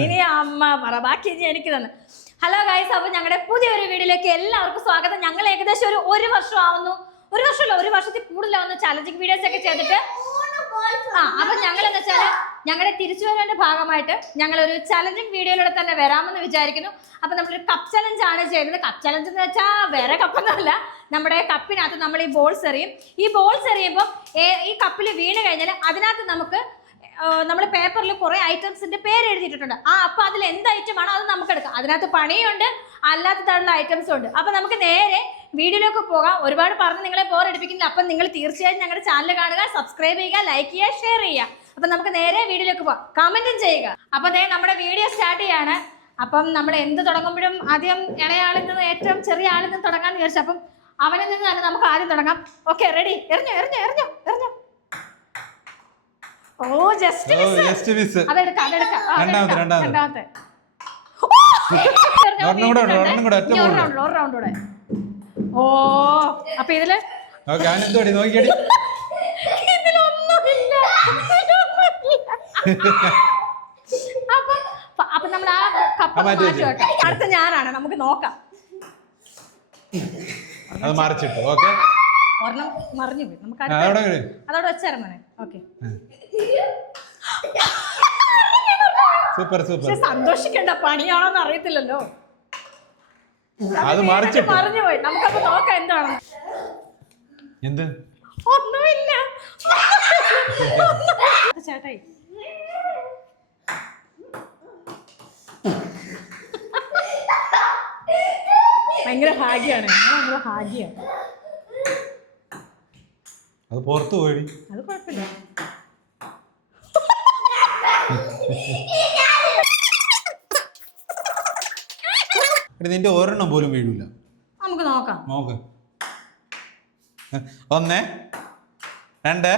ഇനി അമ്മ പറ, ബാക്കി ഇനി എനിക്ക് തന്നെ. ഹലോ ഗൈസ്, അപ്പൊ ഞങ്ങളുടെ പുതിയൊരു വീഡിയോയിലേക്ക് എല്ലാവർക്കും സ്വാഗതം. ഞങ്ങൾ ഏകദേശം ഒരു വർഷം ആവുന്നു, ഒരു വർഷമല്ല, ഒരു വർഷത്തിൽ കൂടുതലാവുന്നു ചാലഞ്ചിങ് വീഡിയോസ് ഒക്കെ ചെയ്തിട്ട്. അപ്പൊ ഞങ്ങൾ എന്താ വെച്ചാല് ഞങ്ങളുടെ തിരിച്ചുവരവിന്റെ ഭാഗമായിട്ട് ഞങ്ങൾ ഒരു ചലഞ്ചിങ് വീഡിയോയിലൂടെ തന്നെ വരാമെന്ന് വിചാരിക്കുന്നു. അപ്പൊ നമ്മളൊരു കപ്പ് ചലഞ്ച് ആണ് ചെയ്യുന്നത്. കപ്പ് ചലഞ്ച് എന്ന് വെച്ചാൽ വേറെ കപ്പൊന്നുമല്ല, നമ്മുടെ കപ്പിനകത്ത് നമ്മൾ ഈ ബോൾസ് എറിയും. ഈ ബോൾസ് എറിയുമ്പോൾ ഈ കപ്പിൽ വീണ് കഴിഞ്ഞാൽ അതിനകത്ത് നമുക്ക് നമ്മൾ പേപ്പറിൽ കുറെ ഐറ്റംസിന്റെ പേര് എഴുതിയിട്ടുണ്ട്. അപ്പൊ അതിൽ എന്ത് ഐറ്റം ആണോ അത് നമുക്ക് എടുക്കാം. അതിനകത്ത് പണിയുണ്ട്, അല്ലാത്തതായിട്ടുള്ള ഐറ്റംസും ഉണ്ട്. അപ്പൊ നമുക്ക് നേരെ വീഡിയോയിലേക്ക് പോകാം. ഒരുപാട് പറഞ്ഞ് നിങ്ങളെ ബോറടിപ്പിക്കുന്നില്ല. അപ്പം നിങ്ങൾ തീർച്ചയായും ഞങ്ങളുടെ ചാനൽ കാണുക, സബ്സ്ക്രൈബ് ചെയ്യുക, ലൈക്ക് ചെയ്യുക, ഷെയർ ചെയ്യുക. അപ്പൊ നമുക്ക് നേരെ വീഡിയോയിലേക്ക് പോകാം. കമന്റും ചെയ്യുക. അപ്പൊ നമ്മുടെ വീഡിയോ സ്റ്റാർട്ട് ചെയ്യാണ്. അപ്പം നമ്മൾ എന്ത് തുടങ്ങുമ്പോഴും ആദ്യം ഇളയാളിൽ നിന്ന് ഏറ്റവും ചെറിയ ആളിൽ നിന്ന് തുടങ്ങാന്ന് വിചാരിച്ചു. അപ്പം അവനിൽ നിന്ന് തന്നെ നമുക്ക് ആദ്യം തുടങ്ങാം. Okay, ready? എറിഞ്ഞു എറിഞ്ഞു എറിഞ്ഞു എറിഞ്ഞു. ഓ, ജസ്റ്റ് മിസ്. അതെടുക്കാം. രണ്ടാമത്തെ ഒരു റൗണ്ട് കൂടെ. ഓ, അപ്പൊ ഇതില് ഇതിലൊന്നുമില്ല. അപ്പൊ നമ്മൾ ആ കപ്പ് മാറ്റി വെക്കാം. അടുത്ത ഞാനാണ്, നമുക്ക് നോക്കാം. ഒരെണ്ണം മറിഞ്ഞു പോയി. നമുക്ക് അതോടെ വെച്ചായിരുന്നേ. ഓക്കെ, സന്തോഷിക്കണ്ട, പണിയാണോന്ന് അറിയത്തില്ലല്ലോ. മറിഞ്ഞു പോയി. നമുക്കപ്പോ നോക്കാം എന്താണ്. ഒന്നുമില്ല ചേട്ടായി. ഭയങ്കര ഭാഗ്യാണ്, ഭയങ്കര ഭാഗ്യാണ്. അത് പുറത്തു പോയി. അത് കുഴപ്പമില്ല. നിന്റെ ഒരെണ്ണം പോലും വീഴൂല. നമുക്ക് നോക്കാം. നോക്ക്. 1 2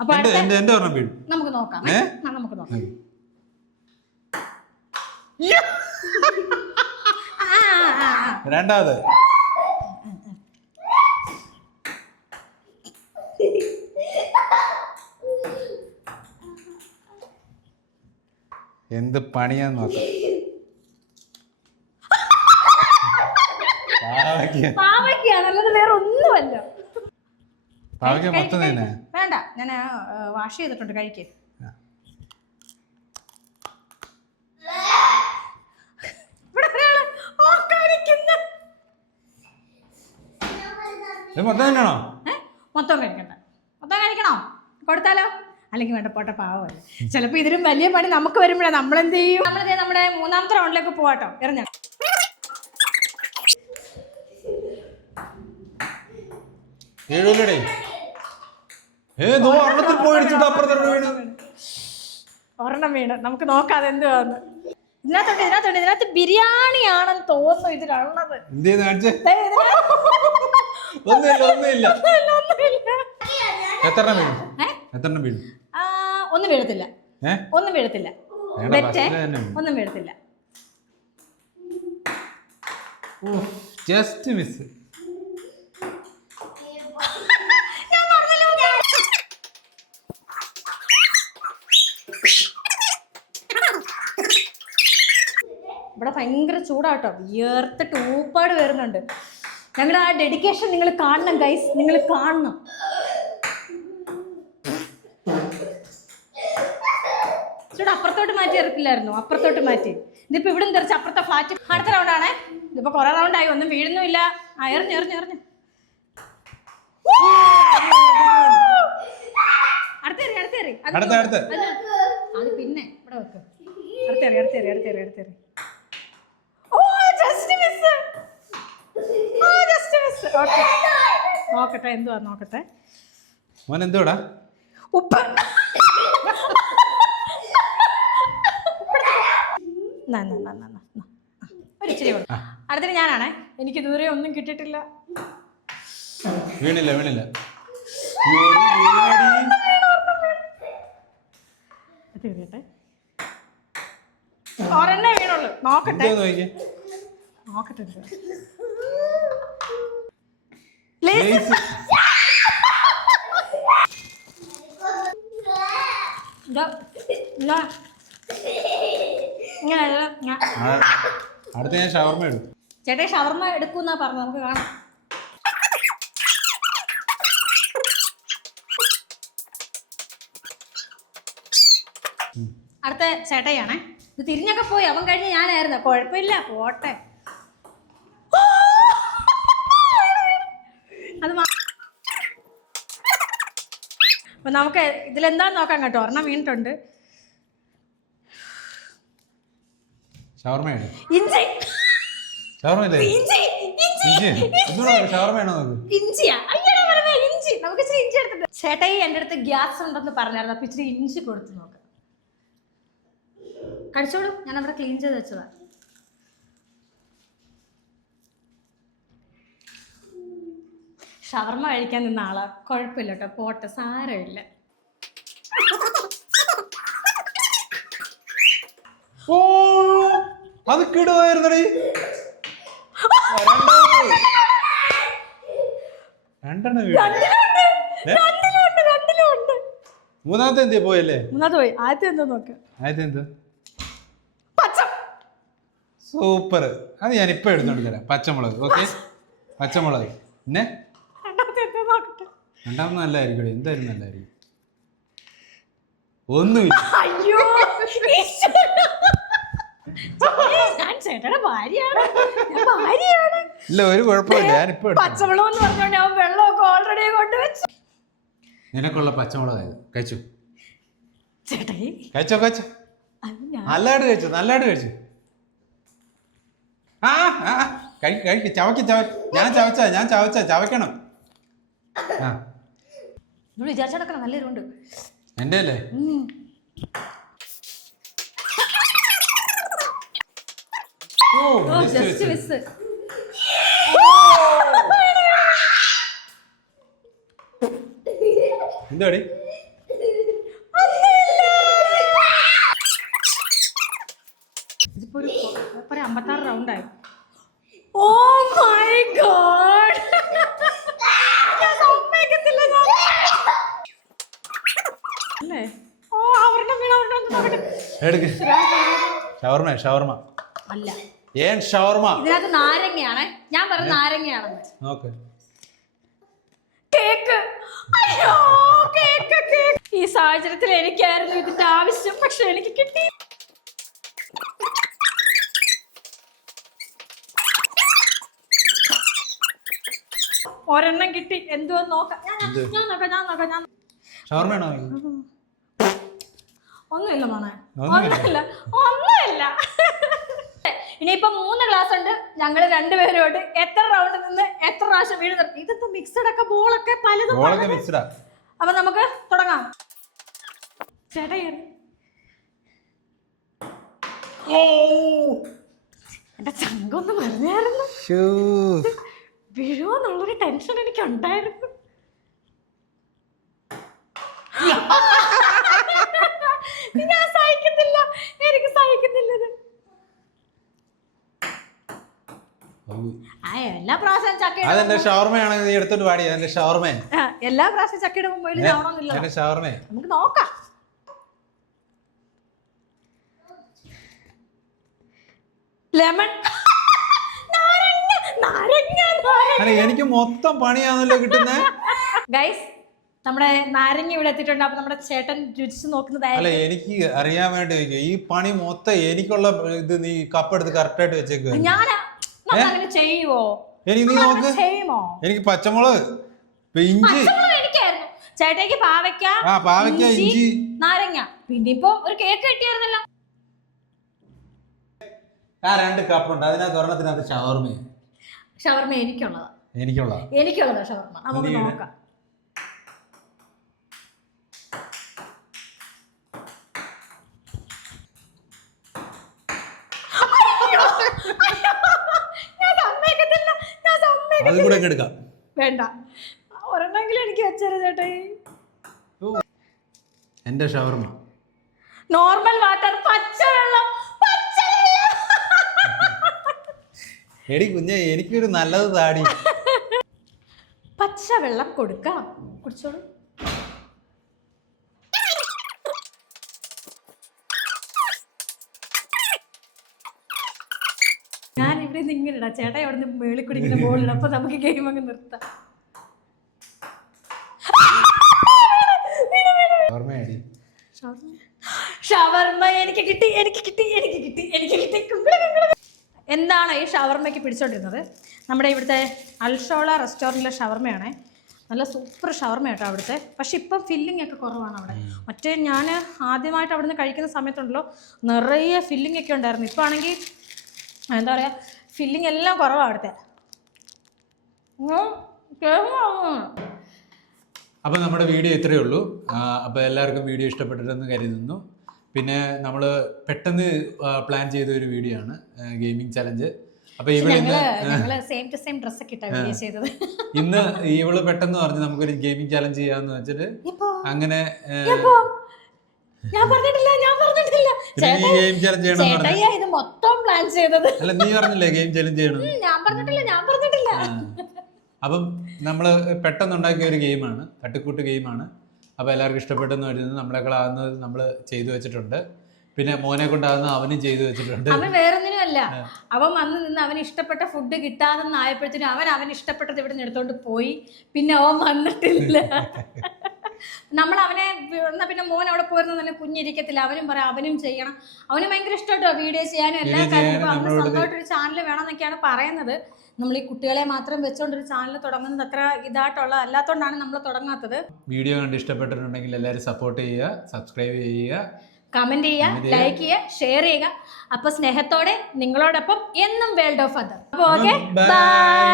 അപ്പൊ എന്റെ ഒരെണ്ണം വീഴും. നമുക്ക് നോക്കാം. നമുക്ക് നോക്കാം. രണ്ടാമത് എന്ത് പണിയാന്ന് നോക്കാം. പാവയ്ക്കാണല്ലോ, വേറെ ഒന്നുമല്ല. പാവയ്ക്ക മൊത്തം തന്നെ വേണ്ട, ഞാൻ വാഷ് ചെയ്തിട്ടുണ്ട്. കഴിക്കേ. മൊത്തം തന്നെയാണോ? മൊത്തം കഴിക്കണ്ട. മൊത്തം കഴിക്കണോ? കൊടുത്താലോ? അല്ലെങ്കിൽ വേണ്ട, പോട്ടെ, പാവമല്ലേ. ചിലപ്പോ ഇതിലും വലിയ പണി നമുക്ക് വരുമ്പോഴാണ് നമ്മളെന്ത് ചെയ്യും. നമ്മുടെ മൂന്നാമത്തെ റൗണ്ടിലേക്ക് പോവാട്ടോ. എറിഞ്ഞ ഒരെണ്ണം വീണ്. നമുക്ക് നോക്കാം എന്തുവാന്ന്. ഇതിനകത്ത് ബിരിയാണി ആണെന്ന് തോന്നുന്നു ഇതിലുള്ളത്. ഒന്നും വീഴത്തില്ല. ഒന്നും വീഴത്തില്ല. ഒന്നും വീഴത്തില്ല. Just miss. ഇവിടെ ഭയങ്കര ചൂടാട്ടോ, വിയർത്തിട്ട് ഊപ്പാട് വരുന്നുണ്ട്. ഞങ്ങളുടെ ആ ഡെഡിക്കേഷൻ നിങ്ങൾ കാണണം ഗൈസ്, നിങ്ങൾ കാണണം. ചൂട് അപ്പുറത്തോട്ട് മാറ്റി ഇറക്കില്ലായിരുന്നു, അപ്പുറത്തോട്ട് മാറ്റി. ഇതിപ്പോ ഇവിടെ തെറിച്ച് അപ്പുറത്തെ ഫ്ലാറ്റ്. അടുത്ത റൗണ്ടാണേ. ഇതിപ്പോ കുറെ റൗണ്ടായി, ഒന്നും വീഴുന്നുമില്ല. എറിഞ്ഞു എറിഞ്ഞു എറിഞ്ഞു. അടുത്തേറി. അത് പിന്നെ ഇവിടെ വെക്ക്. അടുത്തേറി. നോക്കട്ടെ എന്തുവാ, നോക്കട്ടെ. എന്തുവാടാ? ഉപ്പ്. ഒരു ഇച്ചിരി. അടുത്തിട്ട് ഞാനാണേ. എനിക്ക് ദൂരെ ഒന്നും കിട്ടിയിട്ടില്ല. വീണില്ല. ഒരെണ്ണേ വീണുള്ളൂ. നോക്കട്ടെ. അടുത്ത ഞാൻ ഷവർമ എടുക്കും. ചേട്ടാ ഷവർമ എടുക്കൂന്നാ പറഞ്ഞു, നമുക്ക് കാണാം. അടുത്ത ചേട്ടയാണേ. ഇത് തിരിഞ്ഞൊക്കെ പോയി, അവൻ കഴിഞ്ഞ് ഞാനായിരുന്നു. കുഴപ്പമില്ല, പോട്ടെ. അത് അപ്പൊ നമുക്ക് ഇതിലെന്താന്ന് നോക്കാം കേട്ടോ. ഒരെണ്ണം വീണിട്ടുണ്ട്. ഷവർമയാണ്. ഇഞ്ചി. ഷവർമയല്ലേ? ഇഞ്ചി. ഷവർമയാണോ? ഇഞ്ചിയാ? അയ്യടാ പറഞ്ഞ ഇഞ്ചി. നമുക്ക് ഇച്ചിരി ഇഞ്ചി എടുത്തിട്ട്. ചേട്ടായി എൻ്റെ അടുത്ത് ഗ്യാസ് ഉണ്ടെന്ന് പറഞ്ഞായിരുന്നു. അപ്പൊ ഇച്ചിരി ഇഞ്ചി കൊടുത്തു നോക്കാം. കഴിച്ചോളൂ, ഞാൻ അവിടെ ക്ലീൻ ചെയ്ത് വെച്ചതാ. ഷവർമ കഴിക്കാൻ നിന്ന ആളാ. കുഴപ്പമില്ല കേട്ടോ, പോട്ടെ, സാരമില്ല. ഓ അത് കിടുവായിരുന്നടി. മൂന്നാമത്തെ എന്തിയാ പോയല്ലേ? മൂന്നാമത്തെ പോയി. ആദ്യത്തെ എന്തോ നോക്ക്. ആദ്യത്തെ എന്ത്? സൂപ്പർ. അത് ഞാൻ ഇപ്പൊ എടുത്തോണ്ട് തരാം. പച്ചമുളക്. ഓക്കെ, പച്ചമുളക്. പിന്നെ രണ്ടാമത് നല്ലതായിരിക്കും. എന്തായാലും നല്ലതായിരിക്കും. ഒന്നുമില്ല. അയ്യോ, ഞാൻ ചേട്ടയുടെ ഭാര്യയാണ്. ഇല്ല, ഒരു കുഴപ്പമില്ല. ഞാനിപ്പോ പച്ചമുളക് എന്ന് പറഞ്ഞോണ്ട് അവൻ വെള്ളമൊക്കെ ഓൾറെഡി കൊണ്ടുവച്ചു. നിനക്കുള്ള പച്ചമുളക് കഴിച്ചു. ചേട്ടായി കഴിച്ചോ, കഴിച്ചോ. നല്ലതായിട്ട് കഴിച്ചു, നല്ലതായിട്ട് കഴിച്ചു. ആ കഴിക്ക്, ചവയ്ക്ക്. ഞാൻ ചവയ്ക്കണം. ആ വിചാരിച്ചെടുക്കണം, നല്ല എരിവുണ്ട്. എൻ്റെ അല്ലേ? എന്താടി? ഇതിപ്പോ ഒരു 56 റൗണ്ടായി. ഓ മൈ ഗോഡ്, ഷവർമ അല്ല, ഷവർമ. ഇതിനകത്ത് നാരങ്ങയാണ്. ഞാൻ പറഞ്ഞ നാരങ്ങയാണെന്ന്. കേക്ക്. അയ്യോ, കേക്ക്. ഈ സാഹചര്യത്തിൽ എനിക്കായിരുന്നു ഇതിന്റെ ആവശ്യം, പക്ഷെ എനിക്ക് കിട്ടി. ഒരെണ്ണം കിട്ടി. എന്തോ നോക്കാം. ഞാൻ നോക്കാം. ഷവർമയാണോ? ഒന്നുമില്ല മോനെ, ഒന്നുമില്ല. ഇനിയിപ്പോ 3 ഗ്ലാസ് ഉണ്ട്. ഞങ്ങള് രണ്ടുപേരോട് എത്ര റൗണ്ട് നിന്ന് എത്ര പ്രാവശ്യം വീട് നിർത്തി. ഇതെന്താ മിക്സഡ് ഒക്കെ, ബോളൊക്കെ പലതും. അപ്പൊ നമുക്ക് തുടങ്ങാം. ചേട്ടാ എന്റെ ചങ്കൊന്ന് പറഞ്ഞായിരുന്നു. വീഴുവെന്നുള്ളൊരു ടെൻഷൻ എനിക്ക് ഉണ്ടായിരുന്നു. ഞാൻ സഹിക്കുന്നില്ല, എനിക്ക് സഹിക്കുന്നില്ലത്. എല്ലാ പ്രാവശ്യം ചക്ക എടുത്തോട്ട് പാടി. എല്ലാ പ്രാവശ്യം ചക്കയുടെ മുമ്പിൽ നമുക്ക് നോക്കാം. ലെമൺ. എനിക്ക് മൊത്തം പണിയാണല്ലോ കിട്ടുന്നത്. ഗൈസ്, നമ്മുടെ നാരങ്ങ ഇവിടെ എത്തിയിട്ടുണ്ട്. അപ്പൊ നമ്മുടെ ചേട്ടൻ രുചിച്ച് നോക്കുന്നതായി. എനിക്ക് അറിയാൻ വേണ്ടി ഈ പണി മൊത്തം എനിക്കുള്ള ഇത് നീ കപ്പെടുത്ത് കറക്റ്റ് ആയിട്ട് വെച്ചേക്ക്. അങ്ങനെ ചെയ്യുവോ? ചെയ്യുമോ? എനിക്ക് പച്ചമുളക്, ഇഞ്ചി. എനിക്കായിരുന്നു. ചേട്ടയ്ക്ക് പാവയ്ക്ക, ഇഞ്ചി, നാരങ്ങ. പിന്നെ ഇപ്പൊ ഒരു കേക്ക് കിട്ടിയായിരുന്നല്ലോ. 2 കപ്പുണ്ട്. അതിനകത്ത് ഒരെണ്ണത്തിനകത്ത് ഷവർമ എനിക്കുള്ളതാ ഷവർമ. നമുക്ക് നോക്കാം. വേണ്ട, ഒരെണ്ണെങ്കിലും എനിക്ക് വെച്ചേരാ ചേട്ടായി. എന്റെ ഷവർമ നോർമൽ വാട്ടർ, പച്ചവെള്ളം. എടി കുഞ്ഞെ, എനിക്കൊരു നല്ലത് താടി. പച്ചവെള്ളം കൊടുക്കാം, കുടിച്ചോളൂ. നിന്ന് ഇങ്ങനെ ഇടാം, ചേട്ടാ അവിടെ നിന്ന് മേളിൽ കൂടി ഇങ്ങനെ ബോളിടാം, അപ്പൊ നമുക്ക് ഗെയിം അങ്ങ് നിർത്താം. ഓർമ്മയാടി ഷവർമ്മ എനിക്ക് കിട്ടി. എന്താണ് ഈ ഷവർമ്മയ്ക്ക് പിടിച്ചോണ്ടിരുന്നത്? നമ്മുടെ ഇവിടുത്തെ അൽഷോള റെസ്റ്റോറൻറ്റിലെ ഷവർമ്മയാണ്. നല്ല സൂപ്പർ ഷവർമ്മ കേട്ടോ അവിടുത്തെ. പക്ഷെ ഇപ്പം ഫില്ലിംഗ് ഒക്കെ കുറവാണ് അവിടെ. മറ്റേ ഞാൻ ആദ്യമായിട്ട് അവിടുന്ന് കഴിക്കുന്ന സമയത്തുണ്ടല്ലോ നിറയെ ഫില്ലിംഗ് ഒക്കെ ഉണ്ടായിരുന്നു. ഇപ്പോൾ ആണെങ്കിൽ എന്താ പറയുക, ഫില്ലിംഗ് എല്ലാം കുറവാണ് അവിടുത്തെ. അപ്പോൾ നമ്മുടെ വീഡിയോ ഇത്രയേ ഉള്ളൂ. അപ്പോൾ എല്ലാവർക്കും വീഡിയോ ഇഷ്ടപ്പെട്ടിട്ടെന്ന് കരുതുന്നു. പിന്നെ നമ്മൾ പെട്ടെന്ന് പ്ലാൻ ചെയ്ത ഒരു വീഡിയോ ആണ് ഗെയിമിംഗ് ചലഞ്ച്. അപ്പോൾ ഇന്ന് ഇവള് പെട്ടെന്ന് പറഞ്ഞു നമുക്കൊരു ഗെയിമിംഗ് ചലഞ്ച് ചെയ്യാന്ന് വെച്ചിട്ട് അങ്ങനെ ഗെയിം ചലഞ്ച് ചെയ്യണം. അല്ല, നീ പറഞ്ഞില്ലേ ഗെയിം ചലഞ്ച് ചെയ്യണം? അപ്പം നമ്മൾ പെട്ടെന്ന് ഉണ്ടാക്കിയ ഒരു ഗെയിമാണ്, തട്ടിക്കൂട്ട് ഗെയിമാണ്. അപ്പോൾ എല്ലാവർക്കും ഇഷ്ടപ്പെട്ടെന്ന് വരുന്നത് നമ്മളെക്കാളാകുന്നത് നമ്മൾ ചെയ്തു വെച്ചിട്ടുണ്ട്. പിന്നെ മോനെ കൊണ്ടാകുന്ന അവനും ചെയ്തു വെച്ചിട്ടുണ്ട്. അവൻ വേറൊന്നിനും അല്ല, അവൻ വന്ന് നിന്ന് അവന് ഇഷ്ടപ്പെട്ട ഫുഡ് കിട്ടാതെന്നായപ്പോഴത്തേനും അവൻ ഇഷ്ടപ്പെട്ടത് ഇവിടെ നിന്ന് എടുത്തോണ്ട് പോയി. പിന്നെ അവൻ വന്നിട്ടില്ല. നമ്മൾ അവനെ എന്നാ പിന്നെ മോൻ അവിടെ പോയിരുന്ന തന്നെ കുഞ്ഞിരിക്കത്തില്ല. അവനും പറയാം അവനും ചെയ്യണം. അവന് ഭയങ്കര ഇഷ്ടമായിട്ടോ വീഡിയോ ചെയ്യാനും എല്ലാ കാര്യങ്ങളും. അവന് സ്വന്തമായിട്ടൊരു ചാനൽ വേണമെന്നൊക്കെയാണ് പറയുന്നത്. നമ്മൾ ഈ കുട്ടികളെ മാത്രം വെച്ചുകൊണ്ടൊരു ചാനൽ തുടങ്ങുന്നത് അത്ര ഇതായിട്ടുള്ള അല്ലാത്തതുകൊണ്ടാണ് നമ്മൾ തുടങ്ങാത്തത്. വീഡിയോ കണ്ട് ഇഷ്ടപ്പെട്ടിട്ടുണ്ടെങ്കിൽ എല്ലാവരും സപ്പോർട്ട് ചെയ്യുക, സബ്സ്ക്രൈബ് ചെയ്യുക, കമന്റ് ചെയ്യുക, ലൈക്ക് ചെയ്യുക, ഷെയർ ചെയ്യുക. അപ്പൊ സ്നേഹത്തോടെ നിങ്ങളോടൊപ്പം എന്നും വേൾഡ് ഓഫ് അതർ. അപ്പൊ ഓക്കെ, ബൈ.